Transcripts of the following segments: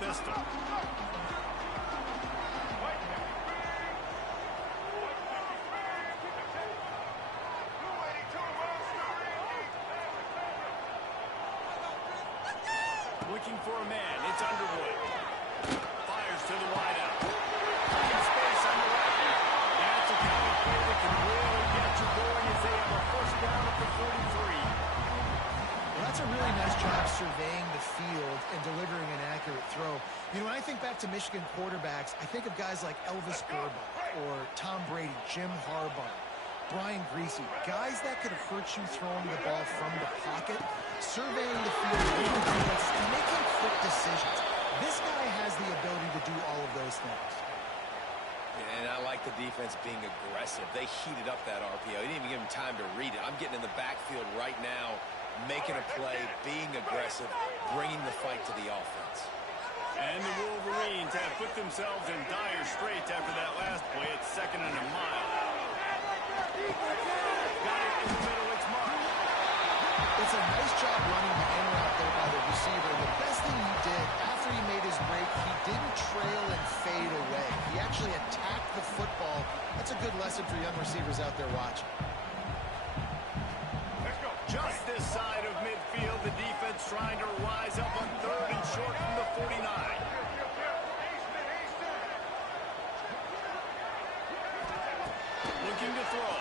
pistol. Looking for a man. It's Underwood. Fires to the wideout. In space on the right. That's a kind of play that can really get you going as they have a first down at the 43. Well, that's a really nice job surveying the field and delivering an accurate throw. You know, when I think back to Michigan quarterbacks, I think of guys like Elvis Grbac or Tom Brady, Jim Harbaugh, Brian Griese, guys that could have hurt you throwing the ball from the pocket, surveying the field, and making quick decisions. This guy has the ability to do all of those things. And I like the defense being aggressive. They heated up that RPO. He didn't even give him time to read it. I'm getting in the backfield right now, making a play, being aggressive, bringing the fight to the offense. And the Wolverines have put themselves in dire straits after that last play. It's 2nd and a mile. Got it in the middle. It's Mark. It's a nice job running the in route there by the receiver. The best thing he did after he made his break, he didn't trail and fade away. He actually attacked the football. That's a good lesson for young receivers out there watching. Just this side of midfield, the defense trying to rise up on 3rd and short from the 49. Looking to throw.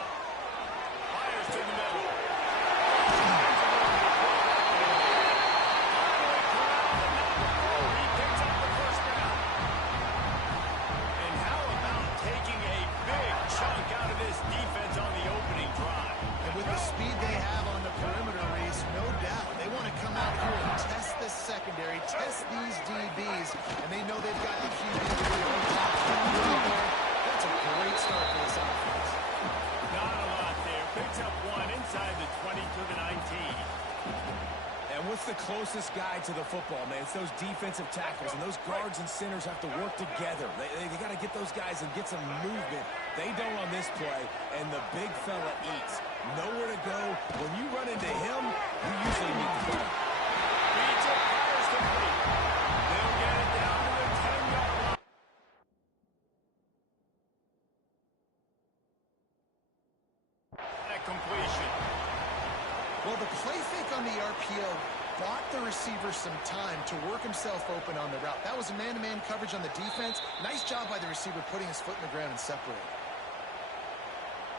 Fires to the middle. He picks up the first down. And how about taking a big chunk out of this defense on the opening drive? And with the speed they have on the perimeter, Reese, no doubt, they want to come out here and test this secondary, test these DBs, and they know they've got the QB to be on top. That's a great start for this offense. Not a lot there. Picks up one inside the 20 to the 19. And what's the closest guy to the football, man? It's those defensive tackles, and those guards and centers have to work together. They got to get those guys and get some movement. They don't on this play, and the big fella eats. Nowhere to go. When you run into him, you usually meet the ball. Beats it, fires complete. They'll get it down to the 10-yard line. That completion. Well, the play fake on the RPO bought the receiver some time to work himself open on the route. That was a man-to-man coverage on the defense. Nice job by the receiver putting his foot in the ground and separating.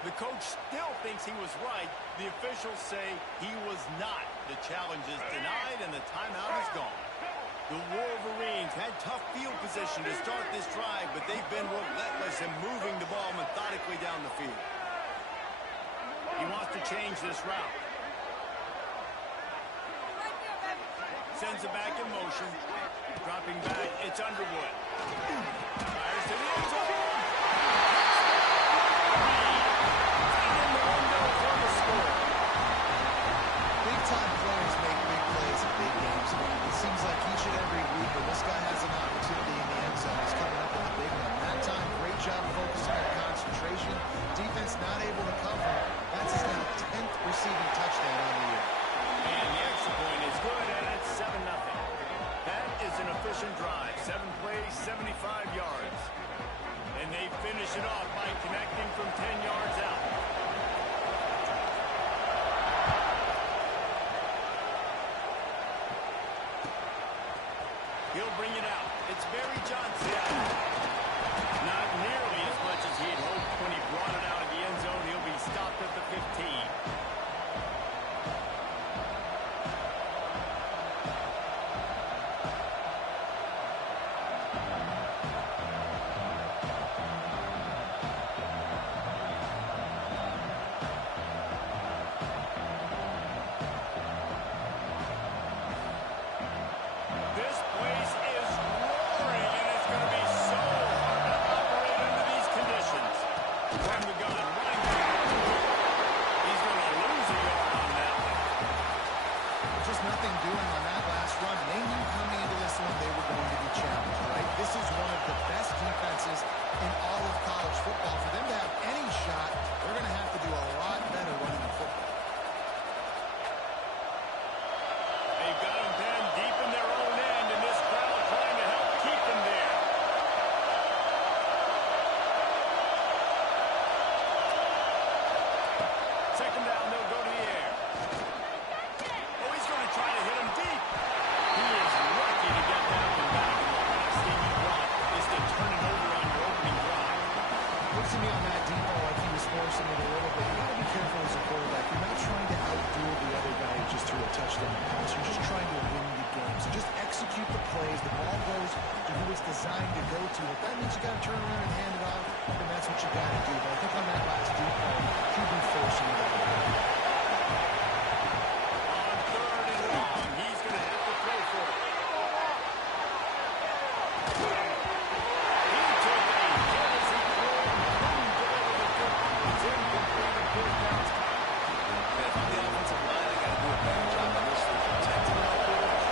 The coach still thinks he was right. The officials say he was not. The challenge is denied, and the timeout is gone. The Wolverines had tough field position to start this drive, but they've been relentless in moving the ball methodically down the field. He wants to change this route. Sends it back in motion. Dropping back, it's Underwood. Fires to the end zone. Big-time players make big plays in big games. It seems like each and every week when this guy has an opportunity in the end zone, he's coming up with a big one. That time, great job focusing on concentration. Defense not able to cover. That's his now 10th receiving touchdown on the year. And the extra point is good, and it's 7-0. That is an efficient drive. 7 plays, 75 yards. And they finish it off by connecting from 10 yards out. He'll bring it out. It's Barry Johnson. Not nearly as much as he had hoped when he brought it out of the end zone. He'll be stopped at the 15. This place is roaring, and it's going to be so hard to operate under these conditions. From the gun, running back. He's going to lose a yard on that one. Just nothing doing on that last run. They knew coming into this one they were going to be challenged, right? This is one of the best defenses in all of college football. For them to have any shot, they're going to have to do a lot better running the football. They've got him pinned deep in their own end, and this crowd trying to help to. If that means you got to turn around and hand it off, then that's what you got to do. But I think on that last deep ball, he'd be forcing it. On 3rd and long, he's going to have to throw for it. He took a hit as he threw and couldn't deliver the football. It's incomplete. First down's caught. If I'm the offensive line, I got to do a better job initially protecting my quarterback.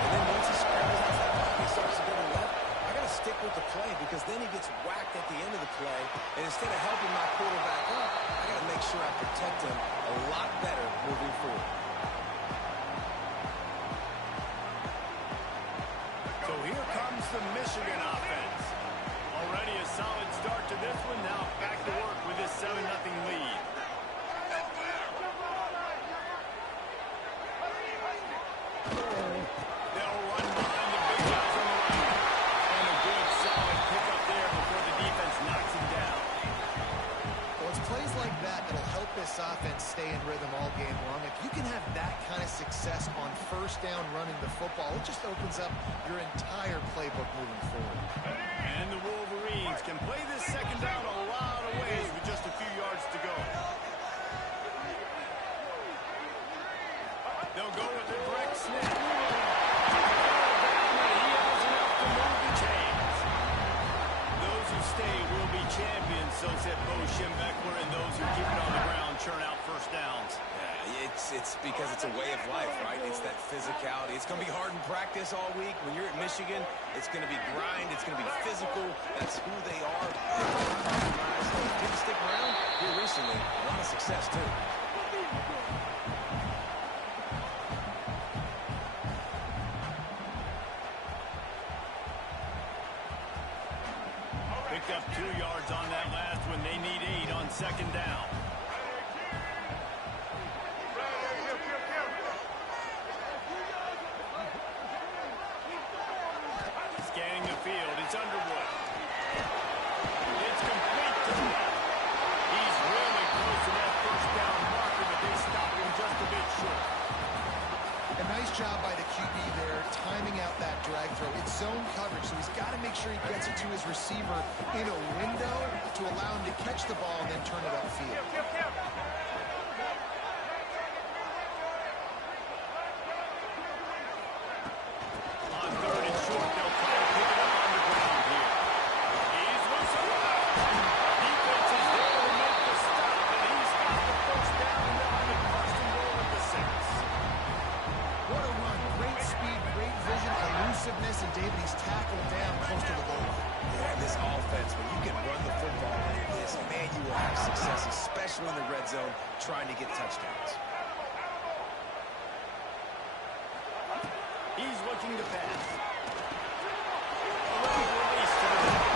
And then once he scrambles off that block, he starts to go to the left. I got to stick with the play because then he gets whacked at the end of the play. And instead of helping my quarterback up, I got to make sure I protect him a lot better moving forward. So here comes the Michigan offense. Already a solid start to this one. Now back to work with this 7-0 lead. They'll run behind the big guys on the right. And a good solid pickup there before the defense knocks him down. Well, it's plays like that that'll help this offense stay in rhythm all game long. If you can have that kind of success on first down running the football, it just opens up your entire playbook moving forward. And the Wolverines can play this second down a lot of ways with just a few yards to go. They'll go with the direct snap. He has enough to move the chains. Those who stay will be champions, so said Bo Schembechler, and those who keep it on the ground churn out first downs. Yeah, it's because it's a way of life, right? It's that physicality. It's going to be hard in practice all week. When you're at Michigan, it's going to be grind. It's going to be physical. That's who they are. Didn't stick around here recently. A lot of success, too. Picked up 2 yards on that last one. They need 8 on second down. Scanning the field. It's Underwood. It's complete to the left. He's really close to that first down marker, but they stop him just a bit short. A nice job by the QB there, timing out that drag throw. It's zone coverage, so he's got to make sure he gets it to his receiver in a window to allow him to catch the ball and then turn it upfield. On 3rd and short, they'll try to pick it up on the ground here. He's whistled. Defense is there to make the stop, and he's got the first down, and they'll have it first and goal at the 6. What a run. Great speed, great vision, elusiveness, and David, he's tackled down close to the goal line. Yeah, and this offense, when you can run the football like this, man, you will have success, especially in the red zone, trying to get touchdowns. He's looking to pass. Already released to the right.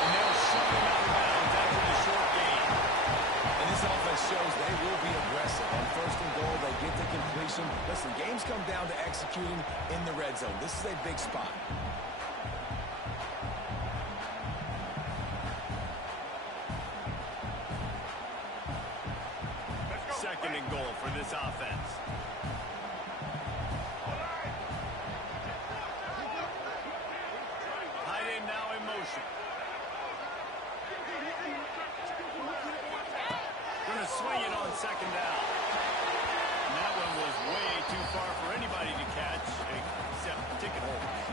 And they'll shove him out of bounds after the short gain. And this offense shows they will be aggressive. On 1st and goal, they get the completion. Listen, games come down to executing in the red zone. This is a big spot. Second and goal for this offense. Tight end now in motion. Gonna swing it on second down. And that one was way too far for anybody to catch, except ticket holders.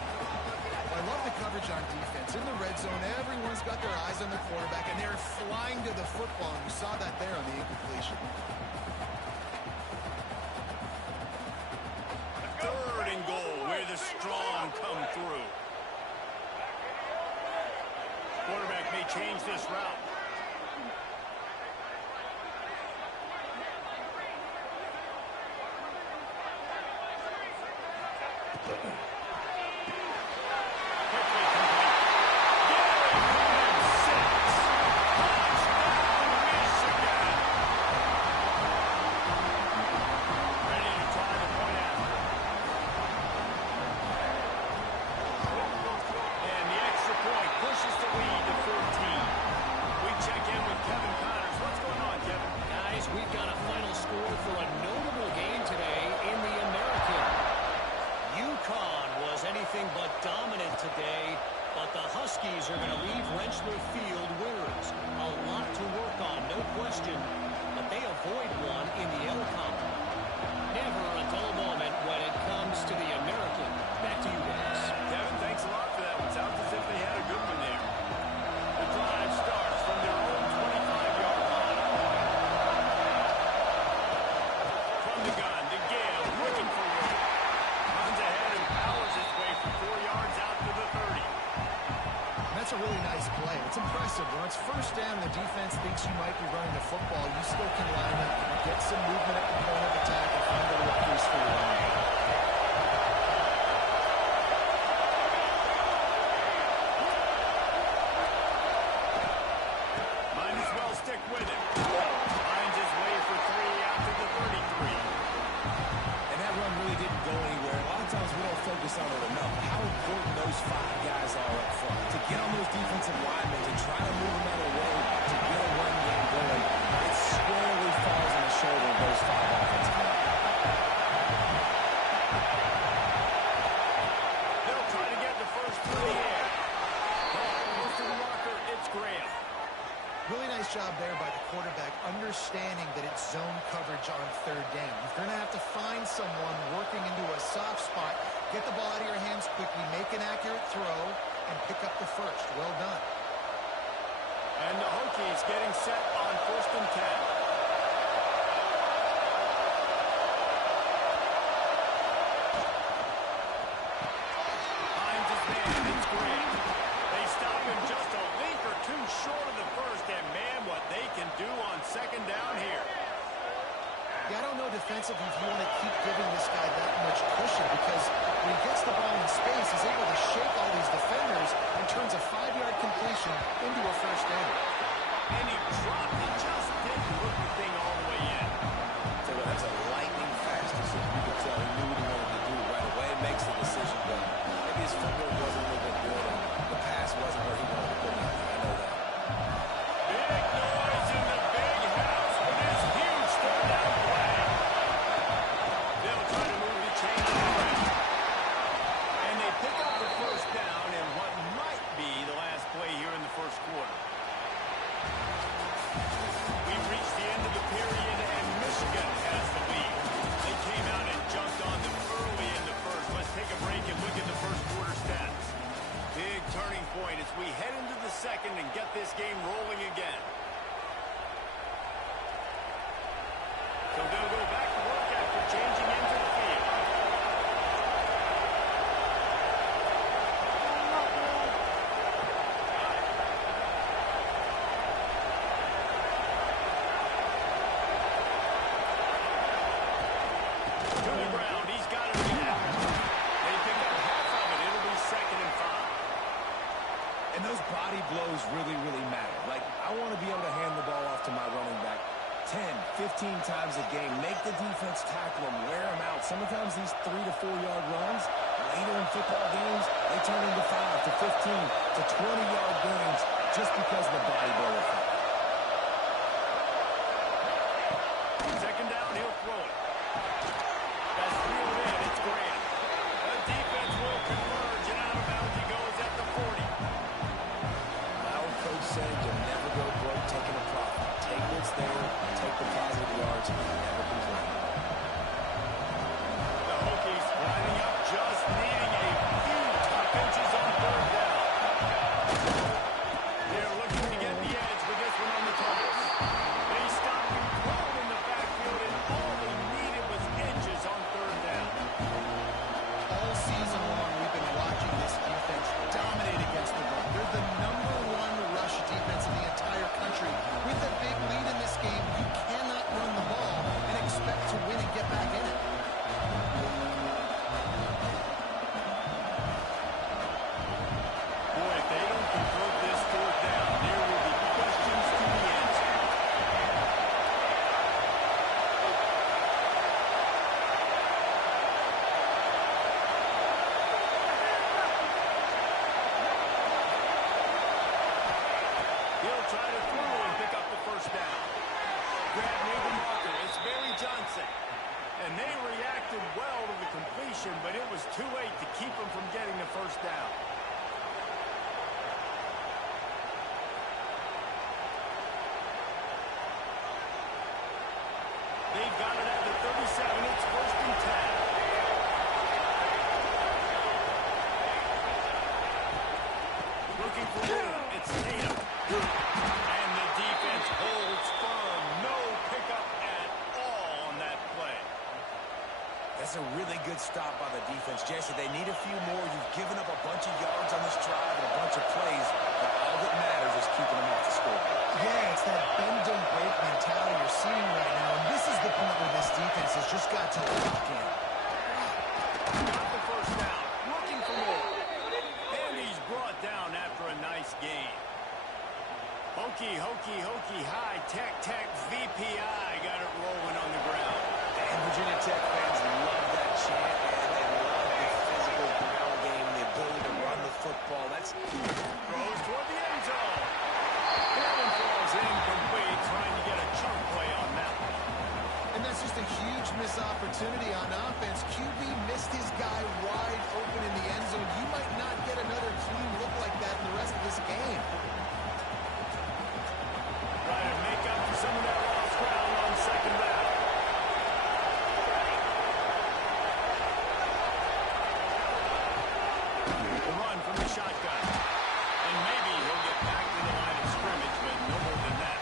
I love the coverage on defense. In the red zone, everyone's got their eyes on the quarterback, and they're flying to the football. And you saw that there on the incompletion. 3rd and goal, where the strong come through. Quarterback may change this route. For a notable game today in the American. UConn Huskies are going to leave Rensselaer Field winners. A lot to work on, no question, but they avoid one in the L column. Never a dull moment when it comes to the American. Back to you guys. Kevin, thanks a lot for that one. Sounds as if they had a good one there. The drive starts from their own 25-yard line. From the gun, to Gale, looking for room. Runs ahead and powers his way for 4 yards out to the 30. That's a really nice play. It's impressive. When it's first down, the defense thinks you might be running the football. You still can line up, get some movement at the point of attack, and find a little crease for your line. Might as well stick with it. Finds his way for 3 out to the 33. And that run really didn't go anywhere. A lot of times we don't focus on it enough. How important those 5 guys are up front. To get on those defensive linemen, to try to move them out of the way, to get a run game going, it squarely falls on the shoulder of those 5 offensive linemen. They'll try to get the first through the air. Close to the marker, it's Graham. Really nice job there by the quarterback, understanding that it's zone coverage on third down. You're going to have to find someone working into a soft spot, get the ball out of your hands quickly, make an accurate throw, and pick up the first. Well done. And the Hokies getting set on 1st and 10. Finds his man, it's Graham. They stop him just a link or two short of the first, and man, what they can do on 2nd down here. Yeah, I don't know defensively if you want to keep giving this guy that much cushion, because when he gets the ball in space, he's able to shake all these defenders and turns a 5-yard completion into a first down. And he dropped it, just didn't hook the thing all the way in. So that's a lightning fast decision. You can tell he knew what he wanted to do right away. Makes the decision, but maybe his footwork wasn't a little bit good, and the pass wasn't where he wanted to put it. I know that. Big noise in the big house with this huge third down play. They'll try to move the chain to the right. And they pick up the first down in what might be the last play here in the first quarter. We've reached the end of the period, and Michigan has the lead. They came out and jumped on them early in the first. Let's take a break and look at the first quarter stats. Big turning point as we head into the second and get this game rolling again. So they'll go back to work after changing into the field. To the ground, he's got it again. They pick up half of it. It'll be 2nd and 5. And those body blows really, really matter. Like, I want to be able to hand the ball off to my running back 10, 15 times a game. Make the defense tackle them, wear them out. Sometimes these 3 to 4 yard runs, later in football games, they turn into 5 to 15 to 20-yard games just because of the body blow effect. 2nd down, he'll throw it. That's reeled in. It's Graham. The defense will converge, and out of bounds he goes at the 40. My old coach said you'll never go broke taking a profit. Take what's there, take the positive yards, and never complain. The Hokies lining up, just needing a few tough inches on 3rd down. They're looking to get the edge with this one on the toss. They stopped him cold in the backfield, and all they needed was inches on 3rd down. All season long, we've been watching this defense dominate against the run. They're the #1 rush defense in the entire country. With a big lead in this game, you cannot run the ball and expect to win and get back in it. Boy, if they don't convert this 4th down, there will be questions to be answered. He'll try to throw and pick up the first down. Grab near the marker. It's Barry Johnson. And they reacted well to the completion, but it was too late to keep them from getting the first down. looking for room. It's Tatum. And the defense holds firm. No pickup at all on that play. That's a really good stop by the defense. Jesse, they need a few more. You've given up a bunch of yards on this drive and a bunch of plays, but all that matters is keeping them off the score. Yeah, it's that bend don't break mentality you're seeing right now, and this is the point where this defense has just got to lock in. Got the first down. Looking for more. And he's brought down after a nice gain. Hokey, high tech, VPI got it rolling on the ground. And Virginia Tech fans love that chant, and they love the physical ground game, the ability to run the football. That's Throws toward the end zone. That one falls incomplete, trying to get a chunk play on that one. And that's just a huge missed opportunity on offense. QB missed his guy wide open in the end zone. You might not get another clean look like that in the rest of this game. Trying to make up for some of that lost ground on second down. A run from the shotgun. And maybe he'll get back to the line of scrimmage, but no more than that.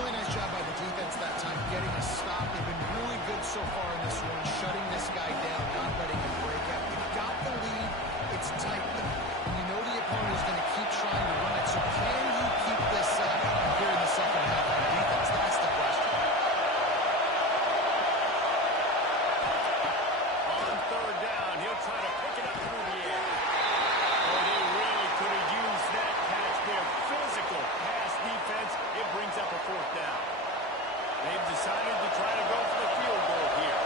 Really nice job by the defense that time, getting a stop. They've been really good so far in this one, shutting this guy down, not letting him break out. You've got the lead. It's tight, though. And you know the opponent is going to keep trying to run it. So can you keep this up here in the second half on defense? That's the question. On third down, he'll try to pick it up through the air. Oh, they really could have used that catch there. Physical pass defense. It brings up a fourth down. They've decided to try to go for the field goal here.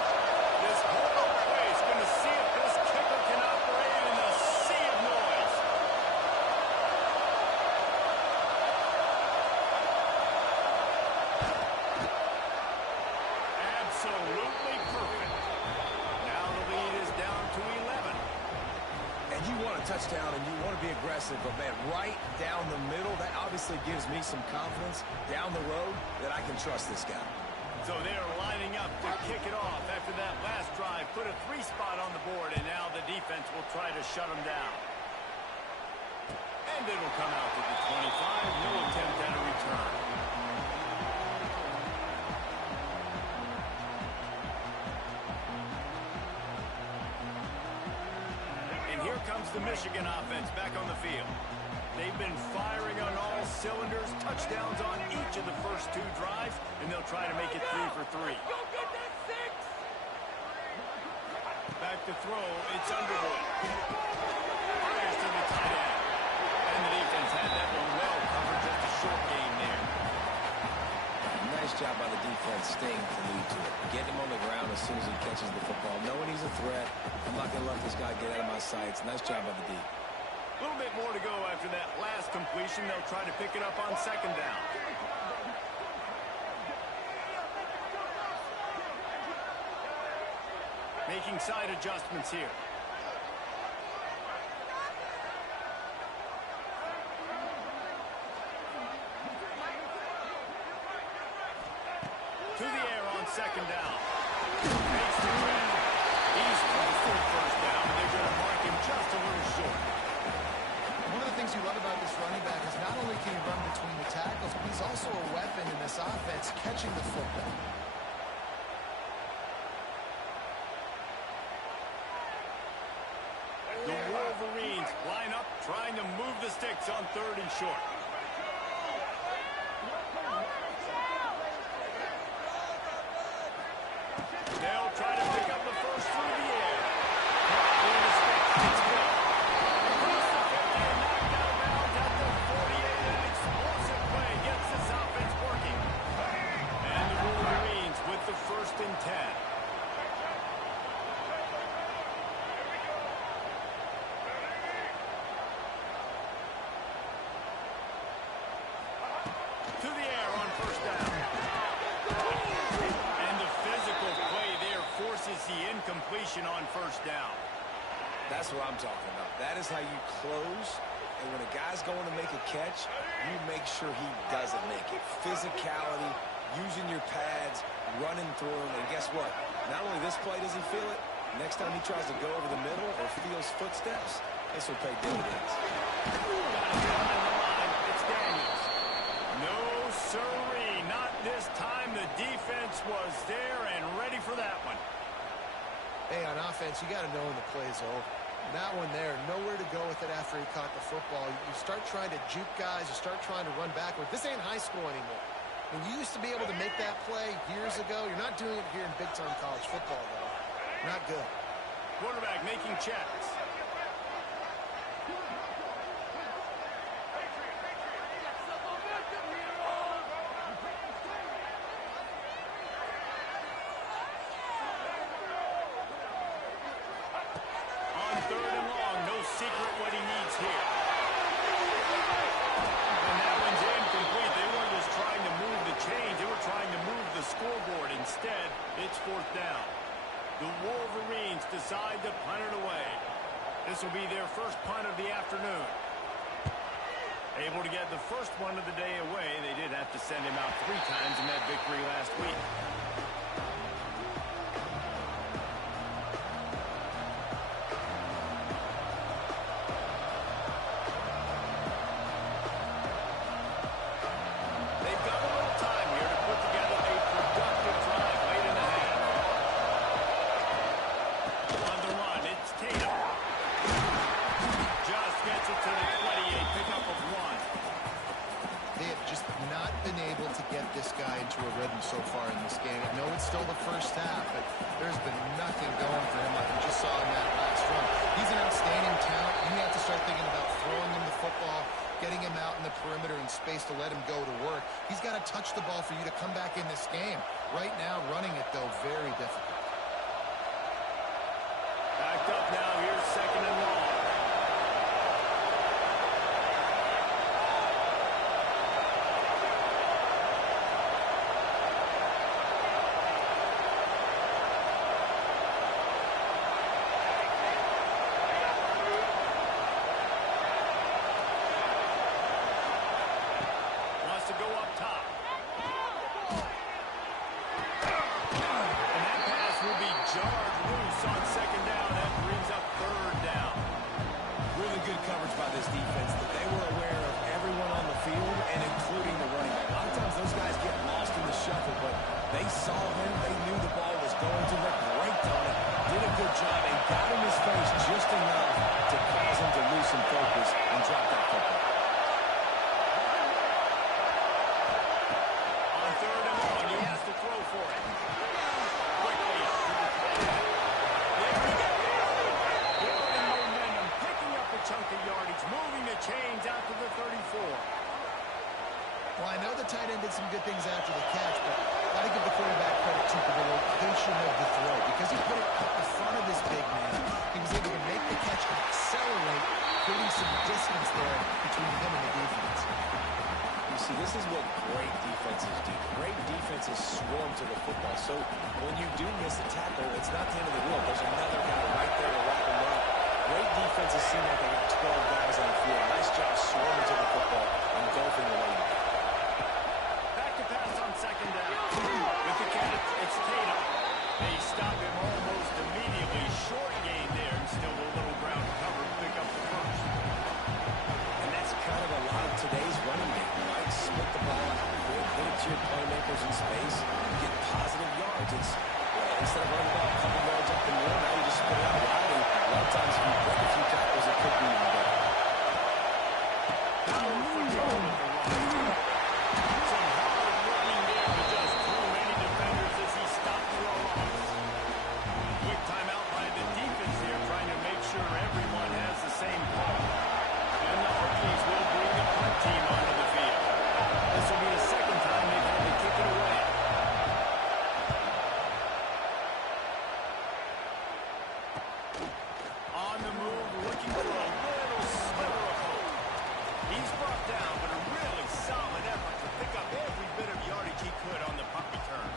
This whole play is going to see if this kicker can operate in a sea of noise. Absolutely perfect. Now the lead is down to 11. And you want a touchdown and you want to be aggressive, but man, right down the middle, that obviously gives me some confidence down the road that I can trust this guy. So they're lining up to kick it off after that last drive. Put a 3 spot on the board, and now the defense will try to shut them down. And it'll come out to the 25. No attempt at a return. And here comes the Michigan offense back on the field. They've been firing on all cylinders, touchdowns on each of the first 2 drives, and they'll try to make it 3 for 3. Back to throw, it's Underwood. Fires to the tight end. And the defense had that one well covered, just a short game there. Nice job by the defense staying to lead to it. Getting him on the ground as soon as he catches the football. Knowing he's a threat, I'm not going to let this guy get out of my sights. Nice job by the D. A little bit more to go after that last completion. They'll try to pick it up on second down. Making side adjustments here. To the air on second down. Makes the grab. He's close to the first down, and they're going to mark him just a little short. One of the things you love about this running back is not only can he run between the tackles, but he's also a weapon in this offense, catching the football. The Wolverines line up, trying to move the sticks on third and short. They'll try to pick up the first through the air. Through the sticks, it's good. Across the 50 and knocked out of bounds at the 48. An explosive play gets this offense working. And the Wolverines with the first and 10. To the air on first down. And the physical play there forces the incompletion on first down. That's what I'm talking about. That is how you close. And when a guy's going to make a catch, you make sure he doesn't make it. Physicality, using your pads, running through him. And guess what? Not only this play does he feel it, next time he tries to go over the middle or feels footsteps, this will pay dividends. No, sirree, not this time. The defense was there and ready for that one. Hey, on offense, you got to know when the play's over. That one there, nowhere to go with it after he caught the football. You start trying to juke guys. You start trying to run backward. This ain't high school anymore. When you used to be able to make that play years ago, you're not doing it here in big-time college football, though. Not good. Quarterback making checks. Secret what he needs here. And that one's incomplete. They weren't just trying to move the chains. They were trying to move the scoreboard. Instead, it's 4th down. The Wolverines decide to punt it away. This will be their first punt of the afternoon. Able to get the first one of the day away. They did have to send him out 3 times in that victory last week. So far in this game. I know it's still the first half, but there's been nothing going for him like we just saw in that last run. He's an outstanding talent. You have to start thinking about throwing him the football, getting him out in the perimeter in space to let him go to work. He's got to touch the ball for you to come back in this game. Right now, running it, though, very difficult. Backed up now. Here's 2nd and long. Well, I know the tight end did some good things after the catch, but got to give the quarterback credit, too, for the location of the throw. Because he put it out in front of his big man, he was able to make the catch and accelerate, creating some distance there between him and the defense. You see, this is what great defenses do. Great defenses swarm to the football. So when you do miss a tackle, it's not the end of the world. There's another guy right there to wrap him up. Great defenses seem like they got 12 guys on the field. Nice job swarming to the football and engulfing the running back. Back to pass on 2nd down. With the catch, it's Tatum. They stop him almost immediately. Short gain there, and still a little ground cover to pick up the first. And that's kind of a lot of today's running game, right? Split the ball out, get it to your playmakers in space, get positive yards. It's, instead of running the ball a couple yards up the middle, now you just split it out wide, and a lot of times if you break a few tackles, it could be even better. Powerful goal with the run. Some hard running there to just throw many defenders as he stopped the runs. Quick timeout by the defense here, trying to make sure everyone has the same call. And the Hokies will bring the punt team onto the field. This will be the 2nd time they've had to kick it away. On the move, looking for a little sliver of hope. He's brought down, but a really solid effort to pick up every bit of yardage he could on the punt return.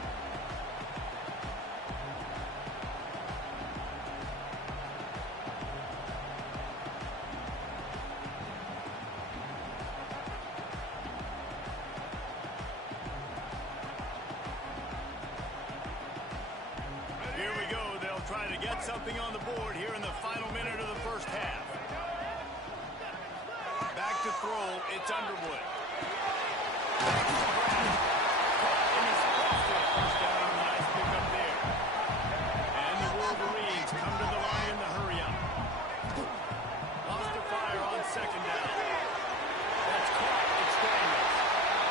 Here we go. They'll try to get something on the board here in the final minute of the first half. throw. It's Underwood. Makes the grab. And he's close to a first down. Nice pickup there. And the Wolverines come to the line in the hurry-up. Lost to fire on second down. That's caught. It's Daniels.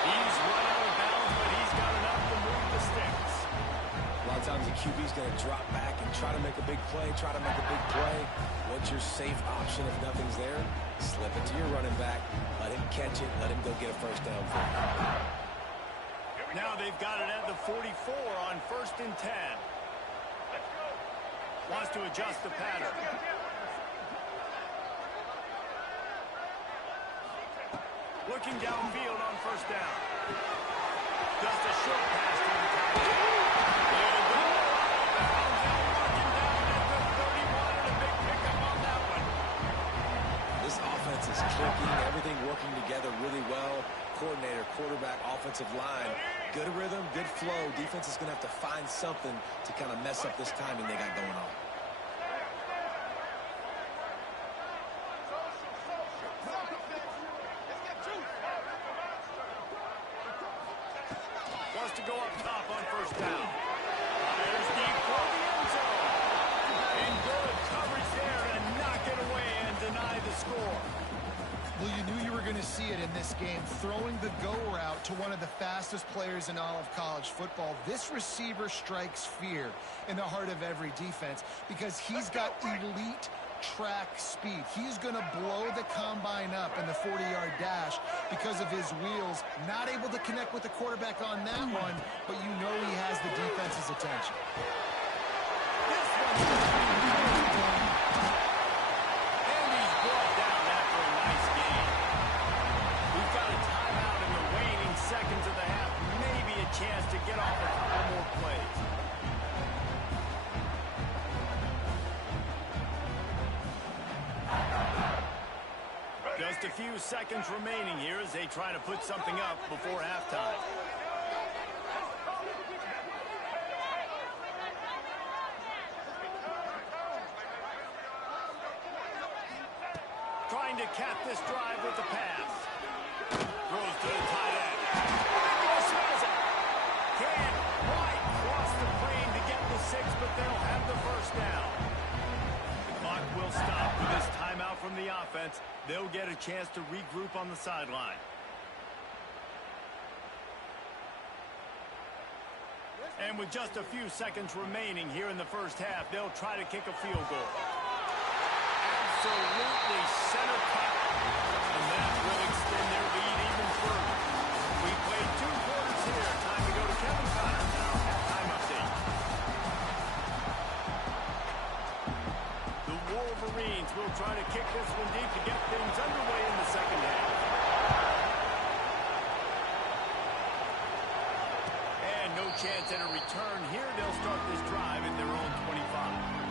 He's run out of bounds, but he's got enough to move the sticks. A lot of times the QB's going to drop back and try to make a big play, What's your safe option if nothing's there? Slip it to your running back, let him catch it, let him go get a first down for you. Now they've got it at the 44 on 1st and 10. Wants to adjust the pattern. Looking downfield on 1st down. Just a short pass to the top. They'll go. Marking down at the 31 and a big pickup on that one. This offense is clicking, everything working together really well. Coordinator, quarterback, offensive line. Good rhythm, good flow. Defense is going to have to find something to kind of mess up this timing they got going on. Wants to go up top on 1st down. Fires deep for the end zone. And good coverage there to knock it away and deny the score. Well, you knew you were going to see it in this game, throwing the go route to one of the fastest players in all of college football. This receiver strikes fear in the heart of every defense because he's got elite track speed. He's going to blow the combine up in the 40-yard dash because of his wheels. Not able to connect with the quarterback on that one, but you know he has the defense's attention. This one's and he's brought down after a nice game. We've got a timeout in the waning seconds of the half. Maybe a chance to get off a couple more plays. Just a few seconds remaining here as they try to put something up before halftime. Trying to cap this drive with the pass. Throws to the tight end. Smells it. Can't quite cross the plane to get the 6, but they'll have the first down. The clock will stop with this timeout from the offense. They'll get a chance to regroup on the sideline. And with just a few seconds remaining here in the first half, they'll try to kick a field goal. Absolutely center cut. And that will extend their lead even further. We played 2 quarters here. Time to go to Kevin Connors and our halftime update. The Wolverines will try to kick this one deep to get things underway in the second half. And no chance at a return here. They'll start this drive at their own 25.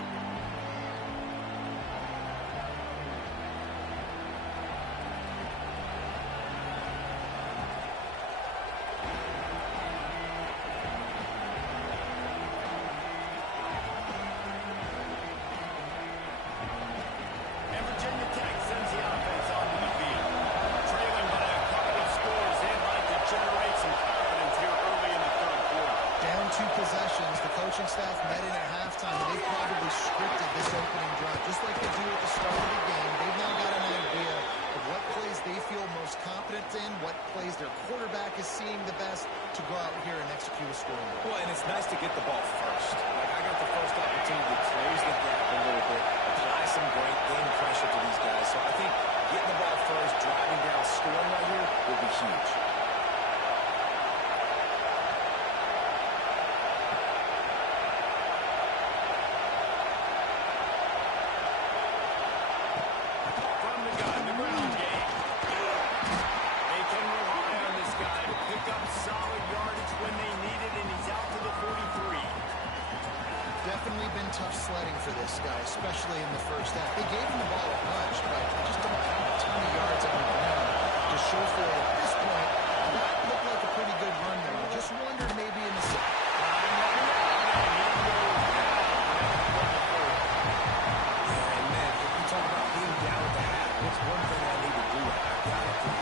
Staff met in at halftime, and they've probably scripted this opening drive, just like they do at the start of the game. They've now got an idea of what plays they feel most confident in, what plays their quarterback is seeing the best to go out here and execute a scoring. Well, and it's nice to get the ball first. Like, I got the first opportunity to close the gap a little bit, apply some great game pressure to these guys. So I think getting the ball first, driving down, scoring right here will be huge. Tough sledding for this guy, especially in the first half. They gave him the ball a bunch, but just don't have a ton of yards on the ground to show for it at this point. That looked like a pretty good run there. You just wondered maybe in the second. And man, if you talk about being down at the half, what's one thing I need to do? I got to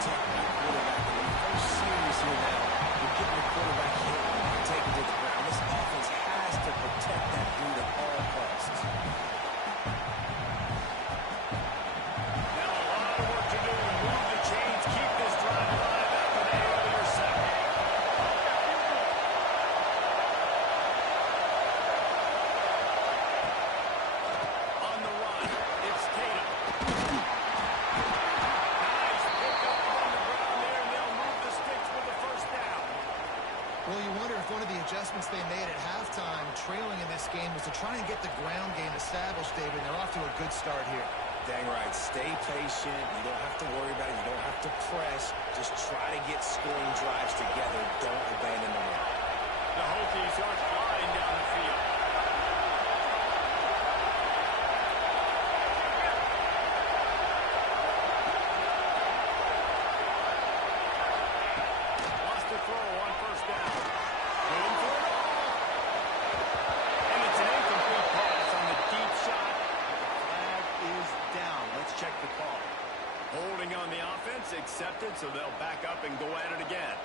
of the adjustments they made at halftime, trailing in this game, was to try and get the ground game established, David. They're off to a good start here. Dang right. Stay patient. You don't have to worry about it. You don't have to press. Just try to get scoring drives together. Don't abandon the run. The Hokies are flying down the field. Wants to throw on first down. Going for it all. And it's an incomplete pass on the deep shot. The flag is down. Let's check the call. Holding on the offense, accepted, so they'll back up and go at it again.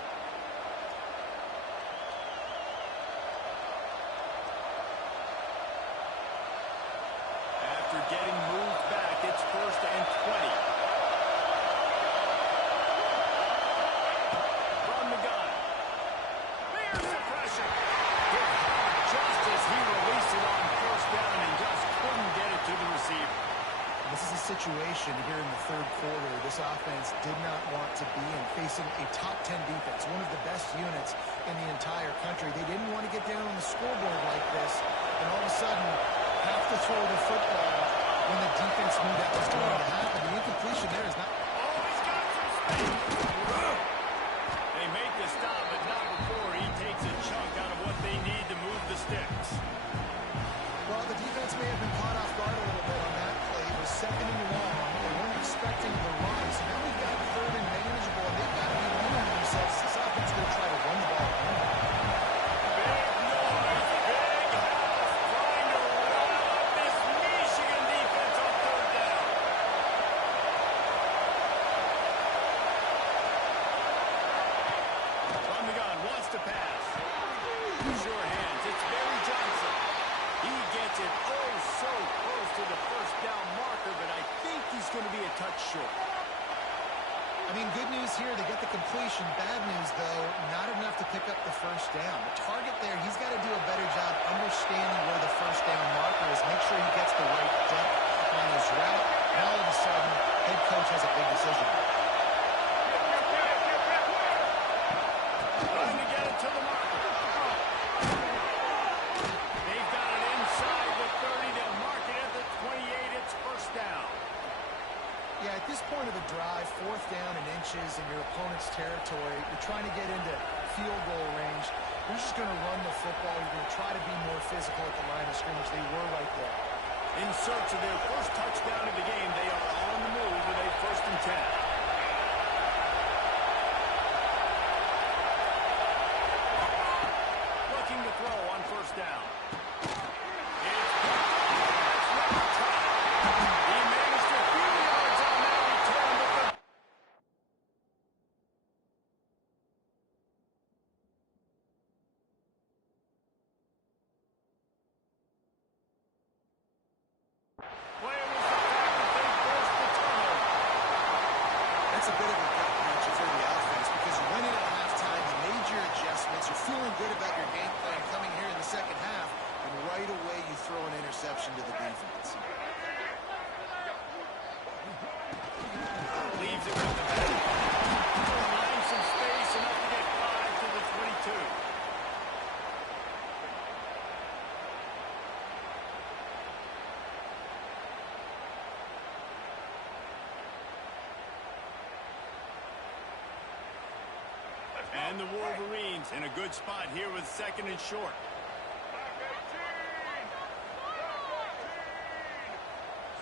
After getting moved back, it's 1st and 20. From the gun. There's the pressure. Hit hard just as he released it on first down and just couldn't get it to the receiver. This is a situation here in the third quarter this offense did not want to be in, facing a top 10 defense, one of the best units in the entire country. They didn't want to get down on the scoreboard like this, and all of a sudden have to throw the football when the defense knew that was going to happen. The incompletion there is not... Oh, he's got some space. They make the stop, but not before he takes a chunk out of what they need to move the sticks. Well, the defense may have been caught off guard a little bit on that play. It was 2nd and long. They weren't expecting the run, so now we've got 3rd and manageable, and they've got to be wondering to themselves, this offense is going to try to run the ball. Big noise, big house, trying to rile up this Michigan defense on 3rd down. From the gun, wants to pass. Sure hands, it's Barry Johnson. He gets it oh so close to the first down marker, but I think he's going to be a touch short. I mean, good news here, they get the completion. Bad news, though, not enough to pick up the first down. The target there, he's got to do a better job understanding where the first down marker is, make sure he gets the right depth on his route. Now, all of a sudden, head coach has a big decision. Trying to get it to the marker. They've got it inside the 30. They'll mark it at the 28. It's first down. Yeah, at this point of the drive, 4th down and inches in your opponent's territory, you're trying to get into field goal range. You're just going to run the football. You're going to try to be more physical at the line of scrimmage. They were right there. In search of their first touchdown of the game, they are on the move with a 1st and 10. Looking to throw on first down. It's he managed a few yards on that return, but the play was the fact that they forced the turnover. That's a bit of a gut punch for the offense because you went in at halftime, you made your adjustments, you're feeling good about your game plan coming here in the second half, and right away you throw an interception to the defense. Leaves it with the back. Finds some space, enough to get 5 to the 22. And the Wolverines in a good spot here with 2nd and short.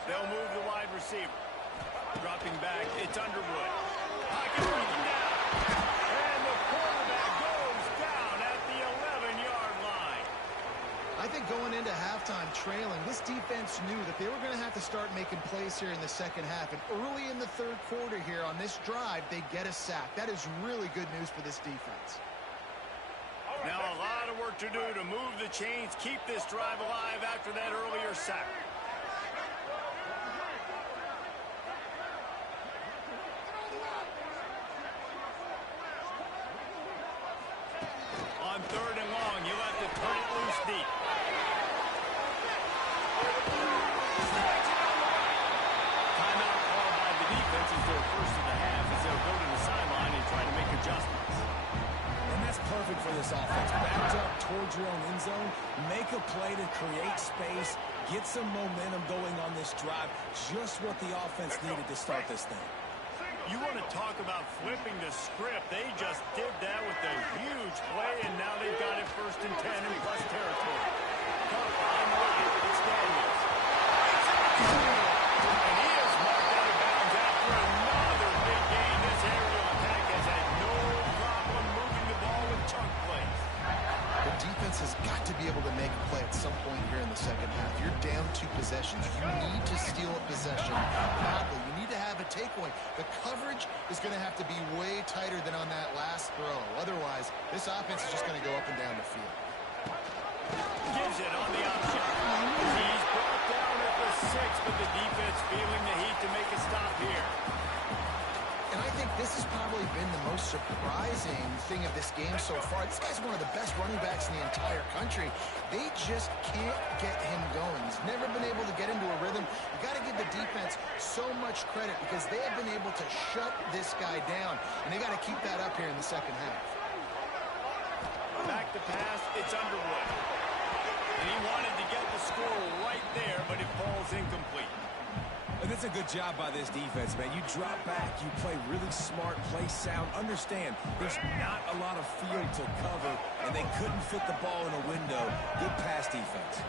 They'll move the wide receiver. Dropping back, it's Underwood. Pocket breaking down. And the quarterback goes down at the 11-yard line. I think going into halftime trailing, this defense knew that they were going to have to start making plays here in the second half. And early in the third quarter here on this drive, they get a sack. That is really good news for this defense. Now a lot of work to do to move the chains, keep this drive alive after that earlier sack. On 3rd and long, you'll have to turn it loose deep. Timeout called by the defense is their first of the half as they'll go to the sideline and try to make adjustments. And that's perfect for this offense. Backed up towards your own end zone, make a play to create space, get some momentum going on this drive. Just what the offense needed to start this thing. You want to talk about flipping the script. They just did that with a huge play, and now they've got it 1st and 10 in plus territory. Caught behind the line. It's Daniels. And he is marked out of bounds after another big gain. This aerial attack has had no problem moving the ball with chunk plays. The defense has got to be able to make a play at some point here in the second half. You're down 2 possessions. You need to steal a possession badly. You need to have a takeaway. The coverage is going to have to be way tighter than on that last throw. Otherwise, this offense is just going to go up and down the field. Gives it on the option. He's brought down at the 6, but the defense feeling the heat to make a stop here. And I think this has probably been the most surprising thing of this game so far. This guy's one of the best running backs in the entire country. They just can't get him going. He's never been able to get into a rhythm. You got to give the defense so much credit because they have been able to shut this guy down, and they got to keep that up here in the second half. Back to pass, it's Underwood. And he wanted to get the score right there, but it falls incomplete. And that's a good job by this defense, man. You drop back, you play really smart, play sound. Understand, there's not a lot of field to cover, and they couldn't fit the ball in a window. Good pass defense.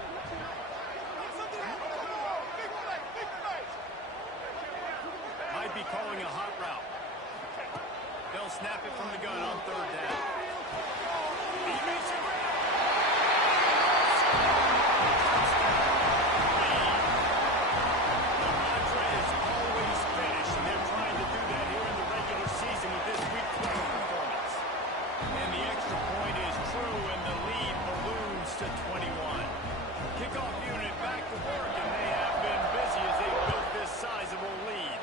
Might be calling a hot route. They'll snap it from the gun on 3rd down. He makes it. To 21. Kickoff unit back to work, and they have been busy as they built this sizable lead.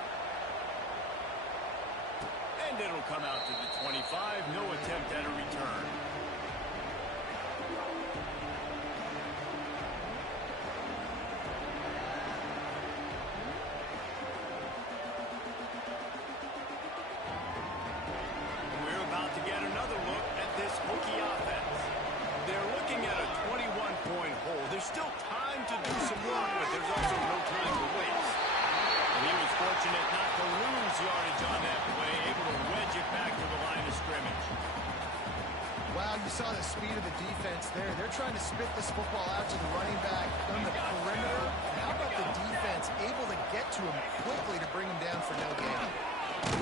And it'll come out to the 25. No attempt at a return. We're about to get another look at this Hokie offense. They're looking at a 21-point hole. There's still time to do some work, but there's also no time to waste. And he was fortunate not to lose yardage on that play, able to wedge it back to the line of scrimmage. Wow, you saw the speed of the defense there. They're trying to spit this football out to the running back on the perimeter. How about the defense able to get to him quickly to bring him down for no gain?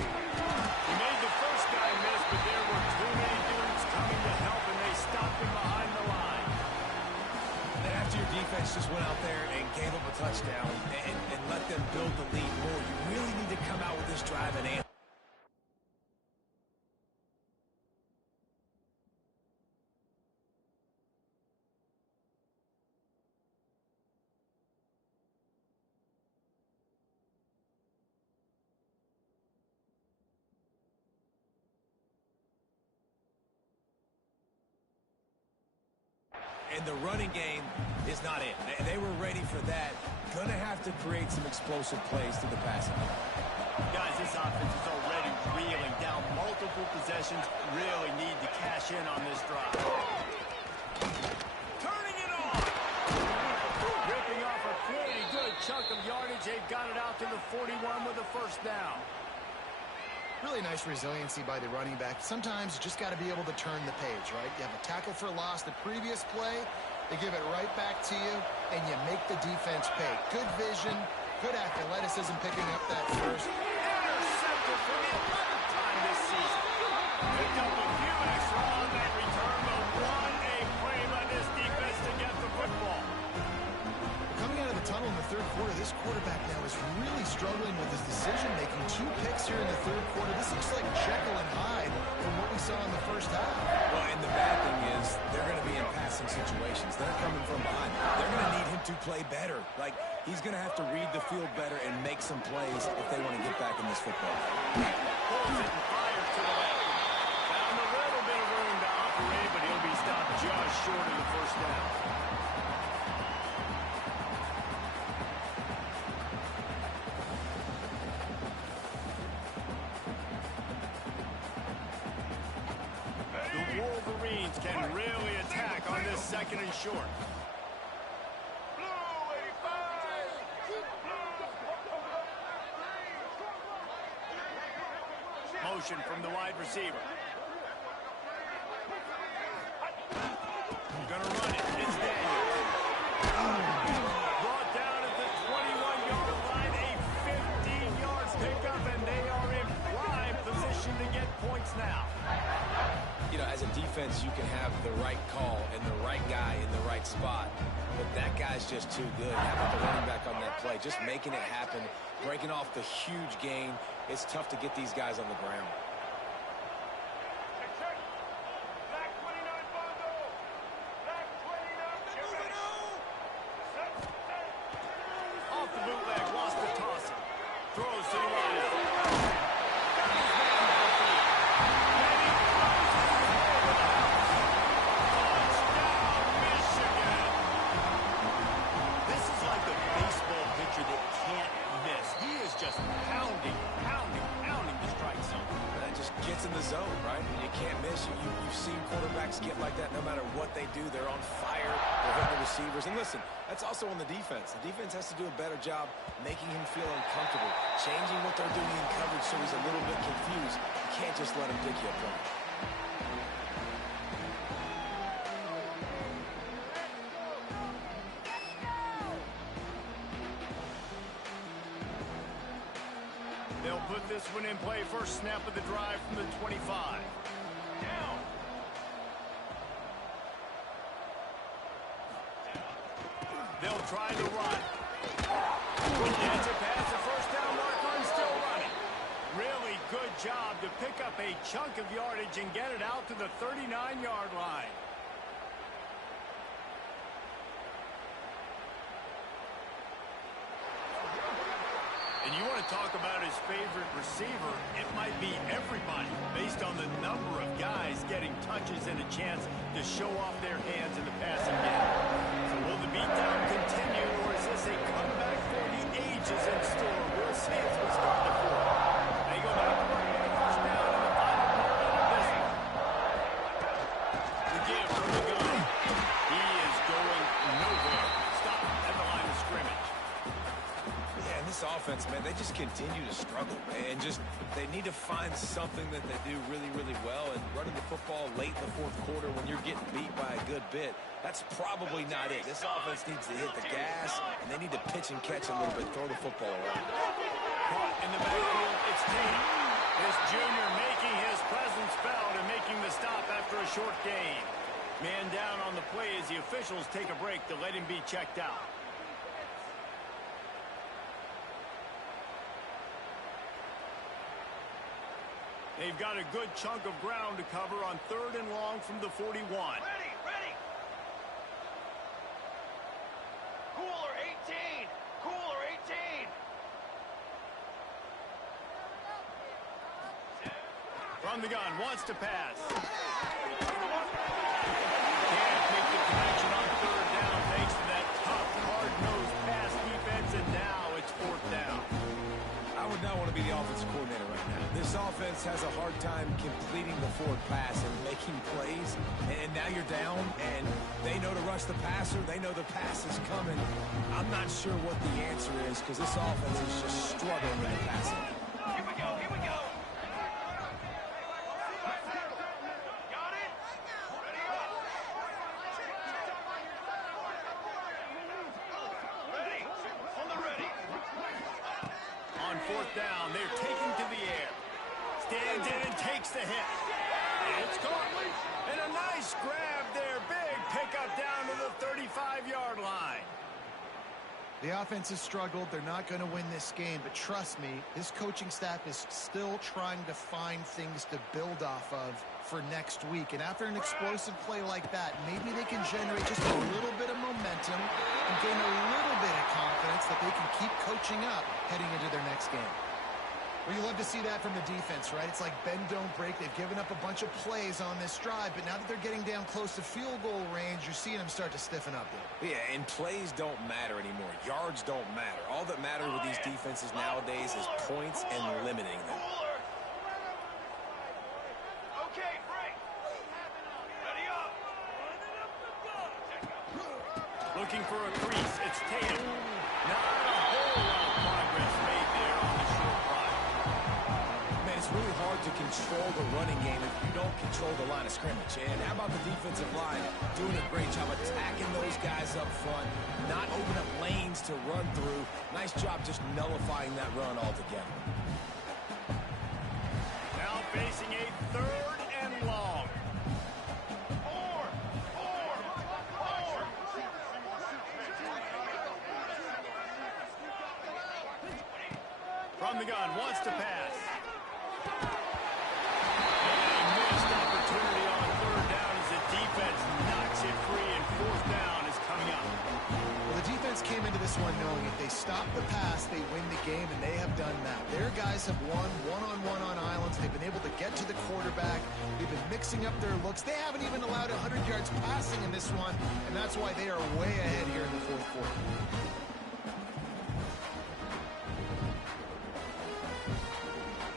He made the first guy miss, but there were too many dudes coming to help, and they stopped him behind the line. And after your defense just went out there and gave up a touchdown and let them build the lead more, you really need to come out with this drive and answer. And the running game is not it. They were ready for that. Going to have to create some explosive plays to the passing. Guys, this offense is already reeling down multiple possessions. Really need to cash in on this drive. Turning it on. Ripping off a pretty good chunk of yardage. They've got it out to the 41 with a 1st down. Really nice resiliency by the running back. Sometimes you just got to be able to turn the page, right? You have a tackle for loss the previous play, they give it right back to you, and you make the defense pay. Good vision, good athleticism picking up that first. Intercepted for the 11th time this season. Picked up a few extra on that return, but what a play by this defense to get the football. Coming out of the tunnel in the 3rd quarter, this quarterback now is really struggling with his decision-making. 2 picks here in the 3rd quarter. This looks like Jekyll and Hyde from what we saw in the 1st half. Well, and the bad thing is they're going to be in passing situations. They're coming from behind. They're going to need him to play better. Like, he's going to have to read the field better and make some plays if they want to get back in this football. Pulls it and fires to the left. Found a little bit of room to operate, but he'll be stopped just short of the 1st down. offense can really attack on this second and short. Motion from the wide receiver. Gonna run it. It's Daniels. Brought down at the 21-yard line. A 15-yard pickup, and they are in prime position to get points now. You know, as a defense, you can have the right call and the right guy in the right spot, but that guy's just too good. How about the running back on that play? Just making it happen, breaking off the huge gain. It's tough to get these guys on the ground. Off the bootleg, lost the toss. Throws to the line. Touchdown, Michigan. This is like the baseball pitcher that can't miss. He is just pounding the strike zone. That just gets in the zone, right? And you can't miss. You've seen quarterbacks get like that no matter what they do. They're on fire. They're hitting the receivers. And listen, that's also on the defense. The defense has to do a better job making him feel uncomfortable, changing what they're doing in coverage so he's a little bit confused. You can't just let him pick you apart. They'll put this one in play. First snap of the drive from the 25. Down. They'll try to run. Gets it past the first down marker and still running. Really good job to pick up a chunk of yardage and get it out to the 39-yard line. And you want to talk about his favorite receiver, it might be everybody based on the number of guys getting touches and a chance to show off their hands in the passing game. So will the beatdown continue, or is this a comeback for the ages in store? We'll see as we start the fourth. They go back to work on the first down in the final quarter of this one. The give from the gun. He is going nowhere. Stop at the line of scrimmage. This offense, man, they just continue to struggle, and they need to find something that they do really, really well, and running the football late in the fourth quarter when you're getting beat by a good bit, that's probably not it. This offense needs to hit the gas, and they need to pitch and catch a little bit, throw the football around. Caught in the backfield, it's Tatum. This junior making his presence felt and making the stop after a short gain. Man down on the play as the officials take a break to let him be checked out. They've got a good chunk of ground to cover on 3rd and long from the 41. Ready. Cooler 18. Cooler 18. From the gun, wants to pass. Can't make the connection on 3rd down thanks to that tough, hard-nosed pass defense, and now it's 4th down. I would not want to be the offensive coordinator right now. This offense has a hard time completing the forward pass and making plays, and now you're down, and they know to rush the passer. They know the pass is coming. I'm not sure what the answer is because this offense is just struggling with the passing. Here we go. Got it? Ready up. Ready. On the ready. On 4th down, they're taking to the air. Stands in and takes the hit. It's caught. And a nice grab there. Big pickup down to the 35-yard line. The offense has struggled. They're not going to win this game, but trust me, this coaching staff is still trying to find things to build off of for next week. And after an explosive play like that, maybe they can generate just a little bit of momentum and gain a little bit of confidence that they can keep coaching up heading into their next game. Well, you love to see that from the defense, right? It's like bend, don't break. They've given up a bunch of plays on this drive, but now that they're getting down close to field goal range, you're seeing them start to stiffen up there. Yeah, and plays don't matter anymore. Yards don't matter. All that matters with these defenses nowadays is points and limiting them. Okay, break. Ready up. for a crease. It's Tatum. Not a whole lot of progress made there on the short drive. Man, it's really hard to control the running game if you don't control the line of scrimmage. And how about the defensive line doing a great job attacking those guys up front, not opening up lanes to run through. Nice job just nullifying that run altogether. Now facing a 3rd and long. From the gun, wants to pass. And a missed opportunity on 3rd down as the defense knocks it free, and 4th down is coming up. Well, the defense came into this one knowing if they stop the pass, they win the game, and they have done that. Their guys have won one-on-one on islands. They've been able to get to the quarterback. They've been mixing up their looks. They haven't even allowed 100 yards passing in this one, and that's why they are way ahead here in the 4th quarter.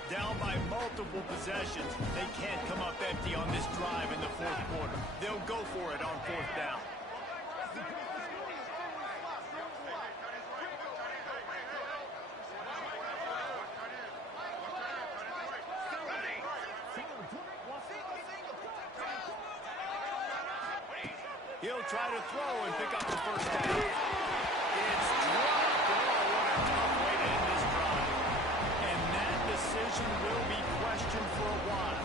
Down by multiple possessions. They can't come up empty on this drive in the 4th quarter. They'll go for it on 4th down. He'll try to throw and pick up the 1st down. It's dropped. Oh, what a tough way to end this drive. And that decision will be questioned for a while.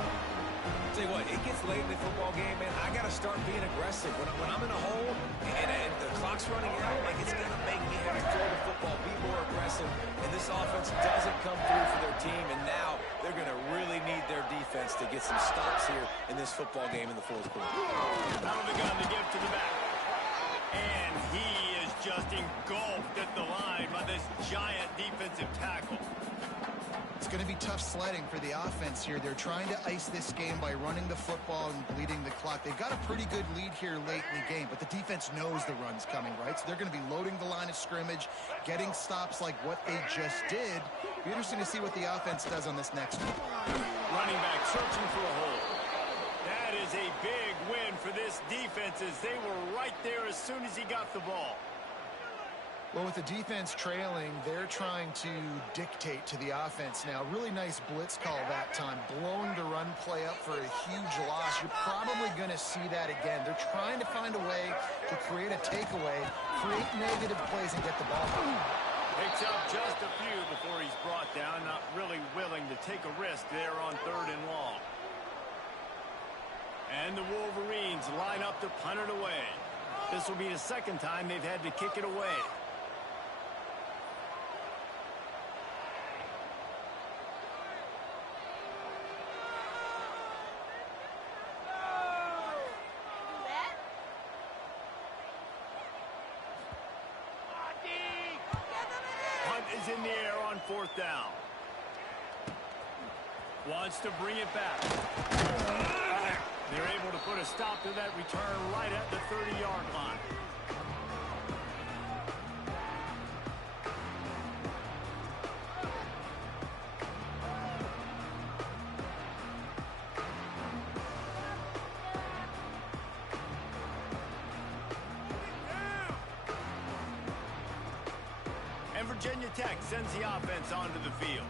Tell you what, it gets late in the football game, man. I got to start being aggressive. When I'm in a hole and the clock's running out, like it's going to make me have to throw the football, be more aggressive. And this offense doesn't come through for their team, and now they're going to really need their defense to get some stops here in this football game in the 4th quarter. Out of the gun to give to the back. And he is just engulfed at the line by this giant defensive tackle. It's going to be tough sledding for the offense here. They're trying to ice this game by running the football and bleeding the clock. They've got a pretty good lead here late in the game, but the defense knows the run's coming, right? So they're going to be loading the line of scrimmage, getting stops like what they just did. Be interesting to see what the offense does on this next one. Running back searching for a hole. That is a big win for this defense as they were right there as soon as he got the ball. Well, with the defense trailing, they're trying to dictate to the offense now. Really nice blitz call that time, blowing the run play up for a huge loss. You're probably going to see that again. They're trying to find a way to create a takeaway, create negative plays, and get the ball back. Picks up just a few before he's brought down, not really willing to take a risk there on 3rd and long. And the Wolverines line up to punt it away. This will be the 2nd time they've had to kick it away. Is in the air on 4th down. Wants to bring it back. They're able to put a stop to that return right at the 30-yard line. Virginia Tech sends the offense onto the field.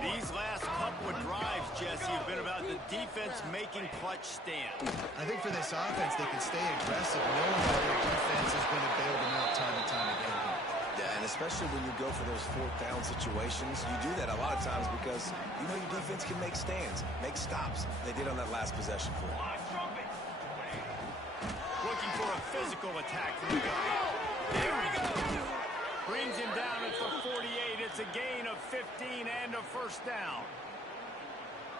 These last couple of drives, Jesse, have been about the defense making clutch stands. I think for this offense, they can stay aggressive, knowing that their defense is going to bail them out time and time again. Yeah, and especially when you go for those 4th down situations, you do that a lot of times because you know your defense can make stands, make stops. They did on that last possession for them. Looking for a physical attack from the guy. There we go. Brings him down at the 48. It's a gain of 15 and a 1st down.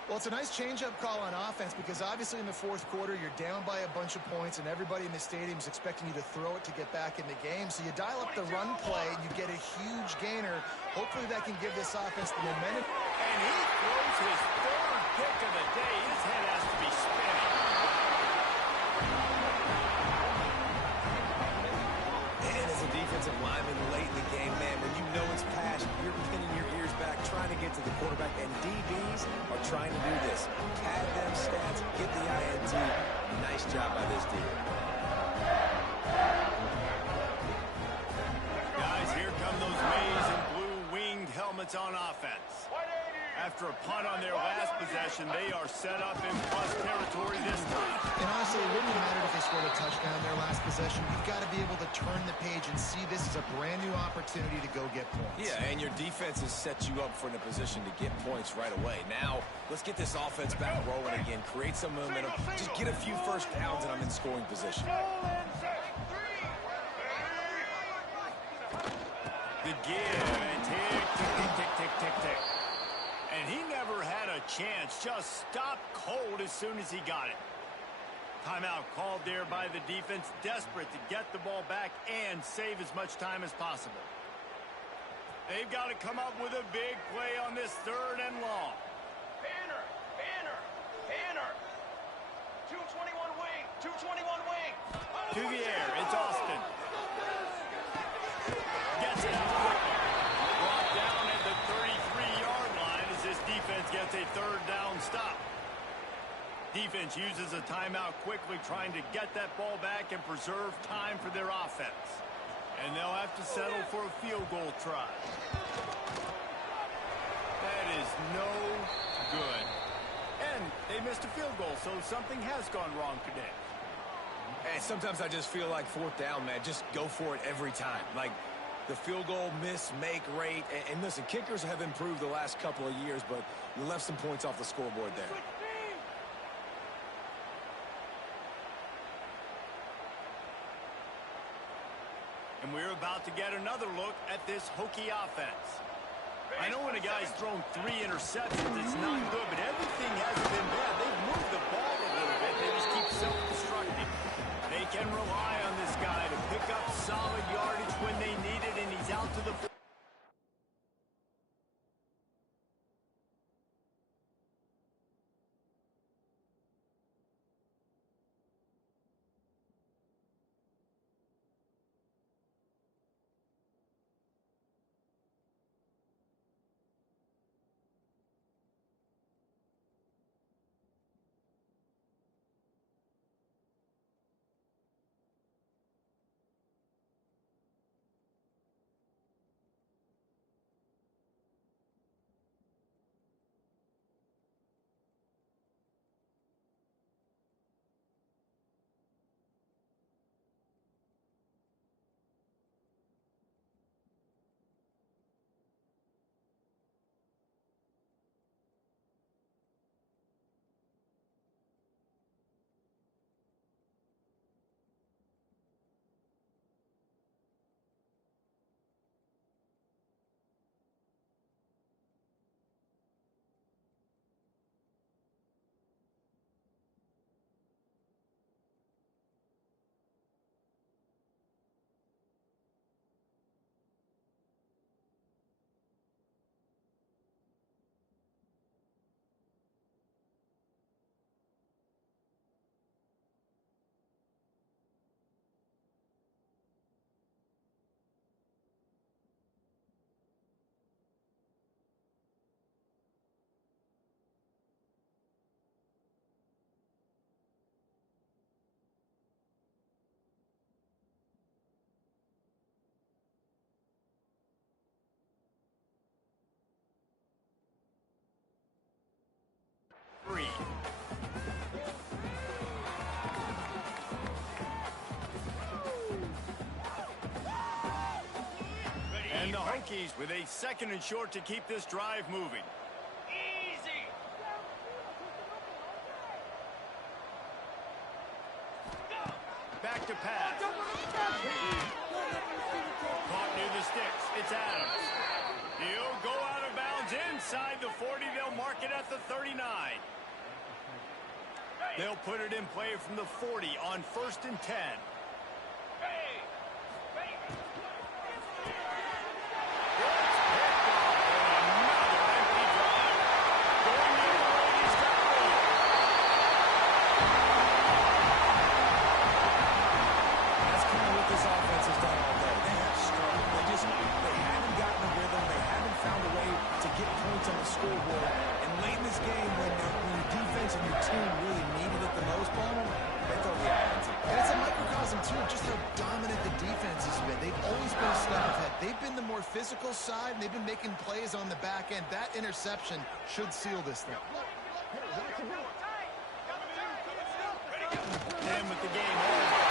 Well, it's a nice change-up call on offense because obviously in the 4th quarter, you're down by a bunch of points and everybody in the stadium is expecting you to throw it to get back in the game. So you dial up the run play and you get a huge gainer. Hopefully that can give this offense the momentum. And he throws his 3rd pick of the day. His head has to be spinning. And as a defensive lineman late in the game, man, when you know it's past, you're pinning your ears back, trying to get to the quarterback, and DBs are trying to do this. Pad them stats, get the INT. Nice job by this D. moments on offense. After a punt on their last possession, they are set up in plus territory this time. And honestly, it wouldn't have mattered if they scored a touchdown their last possession. You've got to be able to turn the page and see this as a brand new opportunity to go get points. Yeah, and your defense has set you up for in a position to get points right away. Now, let's get this offense back rolling again, create some momentum, just get a few first downs, and I'm in scoring position. The give, and tick, tick, tick, tick, tick, tick, tick. And he never had a chance, just stopped cold as soon as he got it. Timeout called there by the defense, desperate to get the ball back and save as much time as possible. They've got to come up with a big play on this 3rd and long. Banner! 221 wing! 221 wing! To the air, it's Austin. Gets it out quickly. Brought down at the 33-yard line as this defense gets a 3rd down stop. Defense uses a timeout quickly, trying to get that ball back and preserve time for their offense. And they'll have to settle for a field goal try. That is no good. And they missed a field goal, so something has gone wrong today. And sometimes I just feel like 4th down, man, just go for it every time. Like the field goal miss, make rate. And listen, kickers have improved the last couple of years, but you left some points off the scoreboard there. And we're about to get another look at this Hokie offense. I know when a guy's thrown 3 interceptions, it's not good, but everything hasn't been bad. They've moved the ball a little bit. They just keep self-destructing. They can rely on this guy to pick up solid yardage when they need it, and he's out to the... And the Hokies with a 2nd and short to keep this drive moving. Easy! Back to pass. Caught near the sticks. It's Adams. He'll go out of bounds inside the 40. They'll mark it at the 39. They'll put it in play from the 40 on 1st and 10. They've been the more physical side, and they've been making plays on the back end. That interception should seal this thing. And with the game over,